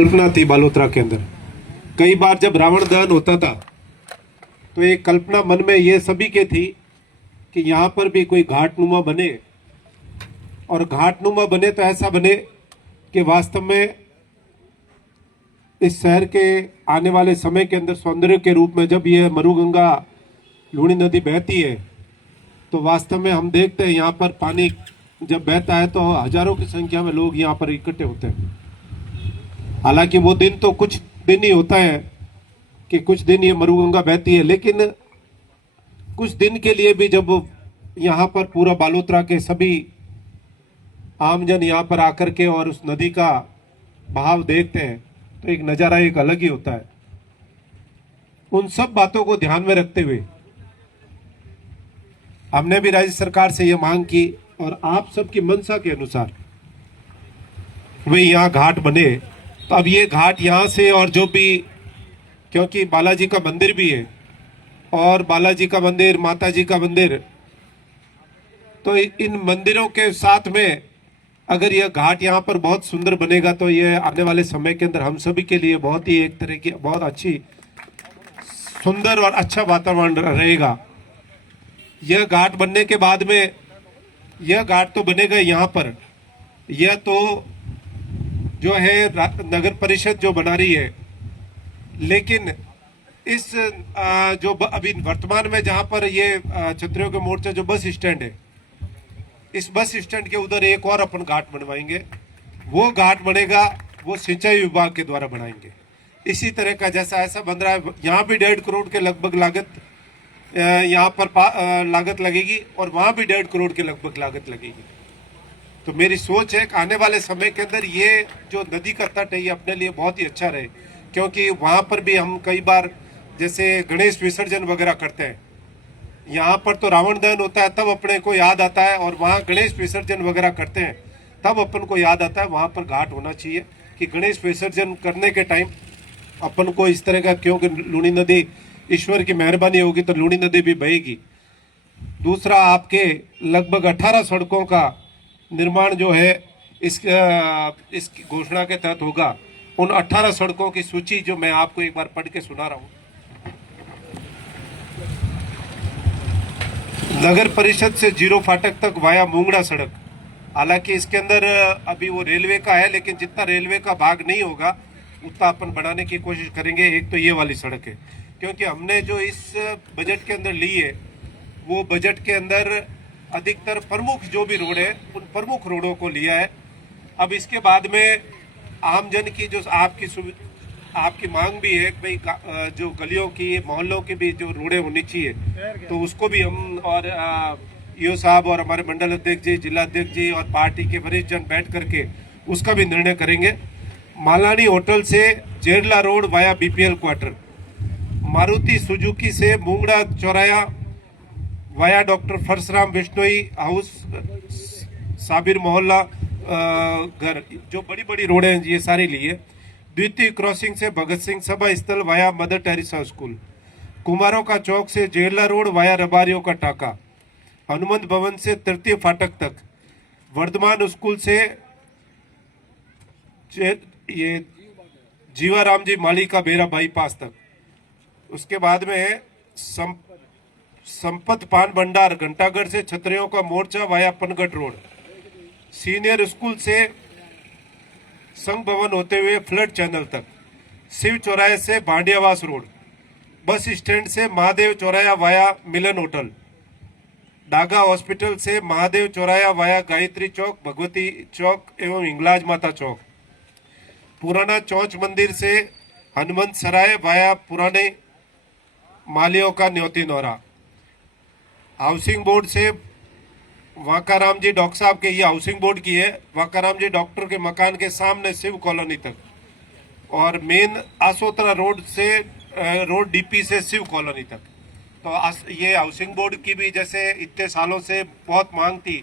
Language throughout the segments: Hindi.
कल्पना थी बालोतरा के अंदर। कई बार जब रावण दहन होता था तो एक कल्पना मन में ये सभी के थी कि यहाँ पर भी कोई घाटनुमा बने, और घाटनुमा बने तो ऐसा बने कि वास्तव में इस शहर के आने वाले समय के अंदर सौंदर्य के रूप में जब ये मरुगंगा लूणी नदी बहती है तो वास्तव में हम देखते हैं यहाँ पर पानी जब बहता है तो हजारों की संख्या में लोग यहाँ पर इकट्ठे होते हैं। हालांकि वो दिन तो कुछ दिन ही होता है कि कुछ दिन ये मरुगंगा बहती है, लेकिन कुछ दिन के लिए भी जब यहाँ पर पूरा बालोतरा के सभी आमजन यहाँ पर आकर के और उस नदी का बहाव देखते हैं तो एक नज़ारा एक अलग ही होता है। उन सब बातों को ध्यान में रखते हुए हमने भी राज्य सरकार से ये मांग की और आप सबकी मंशा के अनुसार वे यहाँ घाट बने। तो अब ये घाट यहाँ से और जो भी, क्योंकि बालाजी का मंदिर भी है और बालाजी का मंदिर, माता जी का मंदिर, तो इन मंदिरों के साथ में अगर यह घाट यहाँ पर बहुत सुंदर बनेगा तो ये आने वाले समय के अंदर हम सभी के लिए बहुत ही एक तरह की बहुत अच्छी सुंदर और अच्छा वातावरण रहेगा। यह घाट बनने के बाद में यह घाट तो बनेगा यहाँ पर, यह तो जो है नगर परिषद जो बना रही है, लेकिन इस जो अभी वर्तमान में जहाँ पर ये छतरियों के मोर्चा जो बस स्टैंड है, इस बस स्टैंड के उधर एक और अपन घाट बनवाएंगे। वो घाट बनेगा वो सिंचाई विभाग के द्वारा बनाएंगे। इसी तरह का जैसा ऐसा बन रहा है, यहाँ भी 1.5 करोड़ के लगभग लागत यहाँ पर लागत लगेगी और वहाँ भी 1.5 करोड़ के लगभग लागत लगेगी। तो मेरी सोच है कि आने वाले समय के अंदर ये जो नदी का तट है ये अपने लिए बहुत ही अच्छा रहे, क्योंकि वहाँ पर भी हम कई बार जैसे गणेश विसर्जन वगैरह करते हैं, यहाँ पर तो रावण दहन होता है तब अपने को याद आता है, और वहाँ गणेश विसर्जन वगैरह करते हैं तब अपन को याद आता है। वहाँ पर घाट होना चाहिए कि गणेश विसर्जन करने के टाइम अपन को इस तरह का, क्योंकि लूणी नदी ईश्वर की मेहरबानी होगी तो लूणी नदी भी बहेगी। दूसरा, आपके लगभग 18 सड़कों का निर्माण जो है इस घोषणा के तहत होगा। उन 18 सड़कों की सूची जो मैं आपको एक बार पढ़ के सुना रहा हूँ। नगर परिषद से 0 फाटक तक वाया मूंगड़ा सड़क, हालांकि इसके अंदर अभी वो रेलवे का है, लेकिन जितना रेलवे का भाग नहीं होगा उतना अपन बनाने की कोशिश करेंगे। एक तो ये वाली सड़क है, क्योंकि हमने जो इस बजट के अंदर ली है वो बजट के अंदर अधिकतर प्रमुख जो भी रोड है उन प्रमुख रोडों को लिया है। अब इसके बाद में आमजन की जो आपकी मांग भी है भाई जो गलियों की मोहल्लों की भी जो रोडें होनी चाहिए, तो उसको भी हम और ईओ साहब और हमारे मंडल अध्यक्ष जी, जिला अध्यक्ष जी और पार्टी के वरिष्ठ जन बैठ करके उसका भी निर्णय करेंगे। मालानी होटल से Jerla road via BPL quarter, Maruti Suzuki से मूंगड़ा चौराया via doctor Parshuram Bishnoi house, Sabir मोहल्ला घर, जो बड़ी बड़ी रोडें हैं ये सारी लिए। द्वितीय क्रॉसिंग से भगत सिंह सभा स्थल वाया मदर टेरेसा स्कूल, कुमारों का चौक से जेरला रोड वाया रबारियों का टाका, हनुमंत भवन से तृतीय फाटक तक, वर्धमान स्कूल से ये जीवाराम जी माली का बेरा बाईपास तक। उसके बाद में है संपत पान भंडार घंटागढ़ से छतरियों का मोर्चा वाया पनगढ़ रोड, सीनियर स्कूल से संघ भवन होते हुए फ्लड चैनल तक, शिव चौराहे से भांडियावास रोड, बस स्टैंड से महादेव चौराया वाया मिलन होटल, डागा हॉस्पिटल से महादेव चौराया वाया गायत्री चौक, भगवती चौक एवं हिंगलाज माता चौक, पुराना चौच मंदिर से हनुमंत सराय वाया पुराने मालियों का न्योती नौरा, हाउसिंग बोर्ड से वाकाराम जी डॉक्टर साहब के, ये हाउसिंग बोर्ड की है, वाकाराम जी डॉक्टर के मकान के सामने शिव कॉलोनी तक, और मेन आसोतरा रोड से रोड डीपी से शिव कॉलोनी तक। तो ये हाउसिंग बोर्ड की भी जैसे इतने सालों से बहुत मांग थी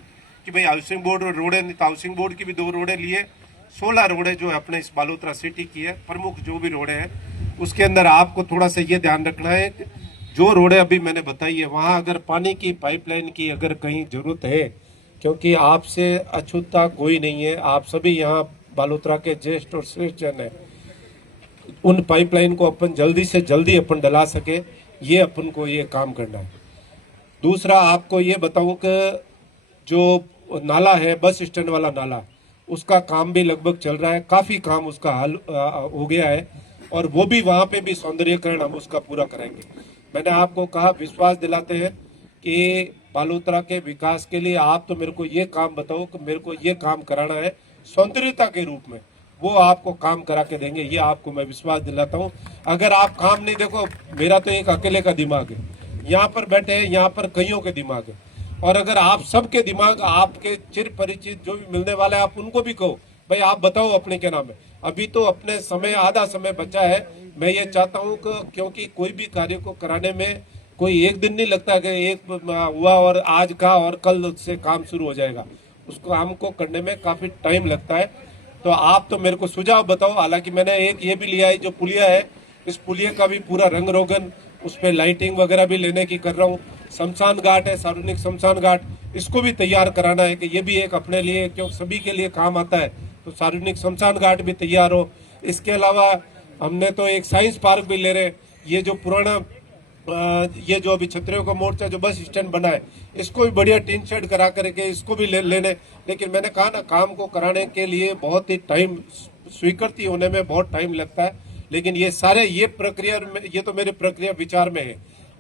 कि भाई हाउसिंग बोर्ड रोडें नहीं, तो हाउसिंग बोर्ड की भी 2 रोडें लिए। 16 रोडें जो है अपने इस बालोतरा सिटी की है, प्रमुख जो भी रोडें हैं उसके अंदर आपको थोड़ा सा ये ध्यान रखना है, जो रोडें अभी मैंने बताई है वहाँ अगर पानी की पाइपलाइन की अगर कहीं जरूरत है, क्योंकि आपसे अछूता कोई नहीं है, आप सभी यहाँ बालोतरा के ज्येष्ठ और श्रेष्ठ जन है, उन पाइपलाइन को अपन जल्दी से जल्दी अपन डला सके, ये अपन को ये काम करना है। दूसरा आपको ये बताऊं कि जो नाला है बस स्टैंड वाला नाला, उसका काम भी लगभग चल रहा है, काफ़ी काम उसका हल हो गया है और वो भी वहाँ पे भी सौंदर्यीकरण हम उसका पूरा करेंगे। मैंने आपको कहा, विश्वास दिलाते हैं कि बालोतरा के विकास के लिए आप तो मेरे को ये काम बताओ कि मेरे को ये काम कराना है सौंदर्यता के रूप में, वो आपको काम करा के देंगे, ये आपको मैं विश्वास दिलाता हूँ। अगर आप काम नहीं देखो, मेरा तो एक अकेले का दिमाग है, यहाँ पर बैठे हैं, यहाँ पर कईयों के दिमाग है, और अगर आप सबके दिमाग आपके चिर परिचित जो भी मिलने वाले हैं, आप उनको भी कहो भाई आप बताओ अपने क्या नाम है। अभी तो अपने समय आधा समय बचा है। मैं ये चाहता हूँ कि क्योंकि कोई भी कार्य को कराने में कोई एक दिन नहीं लगता कि एक हुआ और आज का और कल से काम शुरू हो जाएगा, उसको काम को करने में काफ़ी टाइम लगता है। तो आप तो मेरे को सुझाव बताओ। हालांकि मैंने एक ये भी लिया है, जो पुलिया है, इस पुलिया का भी पूरा रंग रोगन, उस पर लाइटिंग वगैरह भी लेने की कर रहा हूँ। शमशान घाट है, सार्वजनिक शमशान घाट, इसको भी तैयार कराना है कि ये भी एक अपने लिए, क्योंकि सभी के लिए काम आता है, तो सार्वजनिक शमशान घाट भी तैयार हो। इसके अलावा हमने तो एक साइंस पार्क भी ले रहे, ये जो पुराना ये जो अभी क्षत्रियों का मोर्चा जो बस स्टैंड बना है, इसको भी बढ़िया टीन शेड करा करके इसको भी लेने। लेकिन मैंने कहा ना, काम को कराने के लिए बहुत ही टाइम, स्वीकृति होने में बहुत टाइम लगता है। लेकिन ये सारे ये प्रक्रिया में, ये तो मेरे प्रक्रिया विचार में है।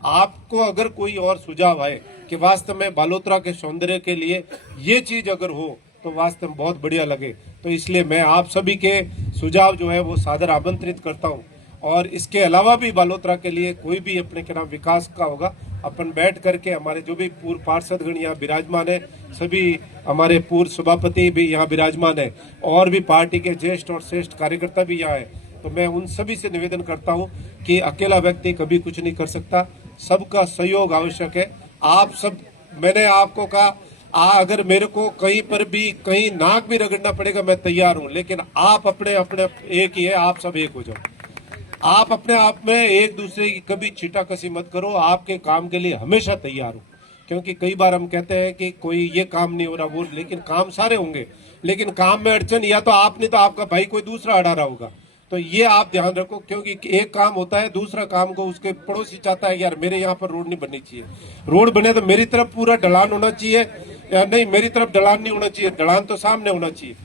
आपको अगर कोई और सुझाव आए कि वास्तव में बालोतरा के सौंदर्य के लिए ये चीज अगर हो तो वास्तव में बहुत बढ़िया लगे, तो इसलिए मैं आप सभी के सुझाव जो है वो सादर आमंत्रित करता हूँ। और इसके अलावा भी बालोतरा के लिए कोई भी अपने के नाम विकास का होगा, अपन बैठ करके, हमारे जो भी पूर्व पार्षदगण यहाँ विराजमान है, सभी हमारे पूर्व सभापति भी यहाँ विराजमान है, और भी पार्टी के ज्येष्ठ और श्रेष्ठ कार्यकर्ता भी यहाँ है, तो मैं उन सभी से निवेदन करता हूँ कि अकेला व्यक्ति कभी कुछ नहीं कर सकता, सबका सहयोग आवश्यक है। आप सब, मैंने आपको कहा, अगर मेरे को कहीं पर भी कहीं नाक भी रगड़ना पड़ेगा मैं तैयार हूँ, लेकिन आप अपने अपने एक ही है, आप सब एक हो जाओ। आप अपने आप में एक दूसरे की कभी छीटाकशी मत करो, आपके काम के लिए हमेशा तैयार हो। क्योंकि कई बार हम कहते हैं कि कोई ये काम नहीं हो रहा वो, लेकिन काम सारे होंगे, लेकिन काम में अड़चन या तो आप नहीं तो आपका भाई कोई दूसरा अड़ा रहा होगा। तो ये आप ध्यान रखो, क्योंकि एक काम होता है, दूसरा काम को उसके पड़ोसी चाहता है यार मेरे यहाँ पर रोड नहीं बननी चाहिए, रोड बने तो मेरी तरफ पूरा ढलान होना चाहिए, या नहीं मेरी तरफ ढलान नहीं होना चाहिए, ढलान तो सामने होना चाहिए।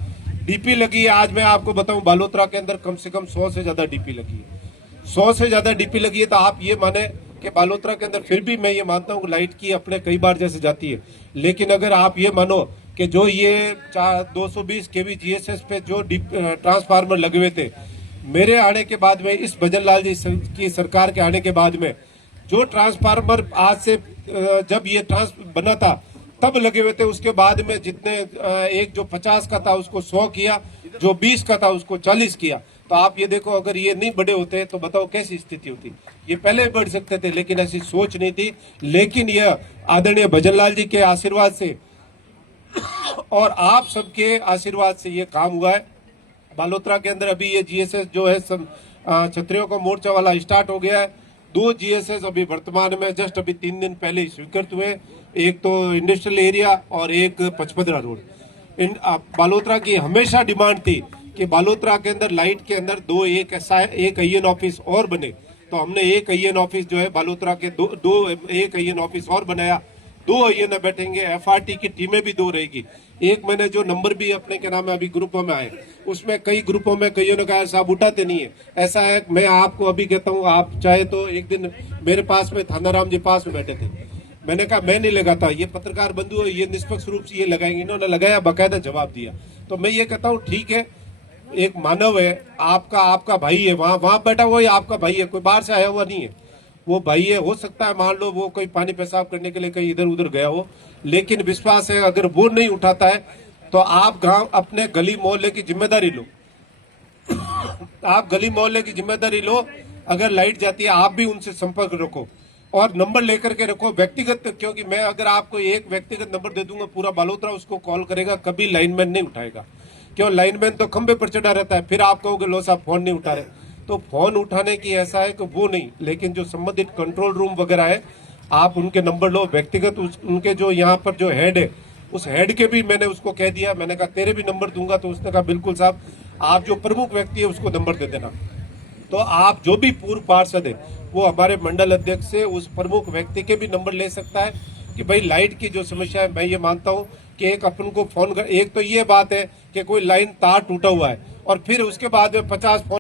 डीपी लगी है, आज मैं आपको बताऊं बालोतरा के अंदर कम से कम 100 से ज्यादा डीपी लगी है, 100 से ज्यादा डीपी लगी है। तो आप ये माने कि बालोतरा के अंदर फिर भी मैं ये मानता हूँ लाइट की अपने कई बार जैसे जाती है, लेकिन अगर आप ये मानो कि जो ये 220 केवी जीएसएस पे जो ट्रांसफार्मर लगे हुए थे, मेरे आने के बाद में, इस भजन लाल जी की सरकार के आने के बाद में, जो ट्रांसफार्मर आज से जब ये बना था तब लगे हुए थे, उसके बाद में जितने एक जो 50 का था उसको 100 किया, जो 20 का था उसको 40 किया। तो आप ये देखो, अगर ये नहीं बड़े होते तो बताओ कैसी स्थिति होती। ये पहले बढ़ सकते थे, लेकिन ऐसी सोच नहीं थी। लेकिन यह आदरणीय भजन लाल जी के आशीर्वाद से और आप सबके आशीर्वाद से ये काम हुआ है। बालोतरा के अंदर अभी ये जीएसएस जो है क्षत्रियों का मोर्चा वाला स्टार्ट हो गया है। 2 जीएसएस अभी वर्तमान में जस्ट अभी 3 दिन पहले ही स्वीकृत हुए, एक तो इंडस्ट्रियल एरिया और एक पचपदरा रोड। बालोतरा की हमेशा डिमांड थी कि बालोतरा के अंदर लाइट के अंदर एक आईएन ऑफिस और बने, तो हमने एक आईएन ऑफिस जो है बालोतरा के एक आईएन ऑफिस और बनाया। 2 आईएन बैठेंगे, एफआरटी की टीमें भी 2 रहेगी। एक मैंने जो नंबर भी अपने के नाम है अभी ग्रुपों में आए, उसमें कई ग्रुपों में कईयों ने कहा साहब उठाते नहीं है। ऐसा है, मैं आपको अभी कहता हूँ, आप चाहे तो एक दिन मेरे पास में थाना राम जी पास में बैठे थे, मैंने कहा मैं नहीं लगाता, ये पत्रकार बंधु ये निष्पक्ष रूप से ये लगाएंगे, इन्होंने लगाया, बाकायदा जवाब दिया। तो मैं ये कहता हूँ ठीक है, एक मानव है, आपका भाई है, वहां बैठा हुआ, आपका भाई है, कोई बाहर से आया हुआ नहीं है, वो भाई है। हो सकता है मान लो वो कोई पानी पेशाब करने के लिए कहीं इधर उधर गया हो, लेकिन विश्वास है अगर वो नहीं उठाता है तो आप गांव अपने गली मोहल्ले की जिम्मेदारी लो। आप गली मोहल्ले की जिम्मेदारी लो, अगर लाइट जाती है आप भी उनसे संपर्क रखो और नंबर लेकर के रखो व्यक्तिगत, क्योंकि मैं अगर आपको एक व्यक्तिगत नंबर दे दूंगा, पूरा बालोतरा उसको कॉल करेगा, कभी लाइनमैन नहीं उठाएगा। क्यों, लाइनमैन तो खंबे पर चढ़ा रहता है, फिर आप कहोगे लो साहब फोन नहीं उठा रहे, तो फोन उठाने की ऐसा है कि वो नहीं, लेकिन जो संबंधित कंट्रोल रूम वगैरह है आप उनके नंबर लो व्यक्तिगत। उनके जो यहाँ पर जो हेड है, उस हेड के भी मैंने उसको कह दिया, मैंने कहा तेरे भी नंबर दूंगा, तो उसने कहा बिल्कुल साहब, आप जो प्रमुख व्यक्ति है उसको नंबर दे देना। तो आप जो भी पूर्व पार्षद है वो हमारे मंडल अध्यक्ष से उस प्रमुख व्यक्ति के भी नंबर ले सकता है कि भाई लाइट की जो समस्या है, मैं ये मानता हूँ कि एक अपन को फोन कर, एक तो ये बात है कि कोई लाइन तार टूटा हुआ है और फिर उसके बाद में 50 फोन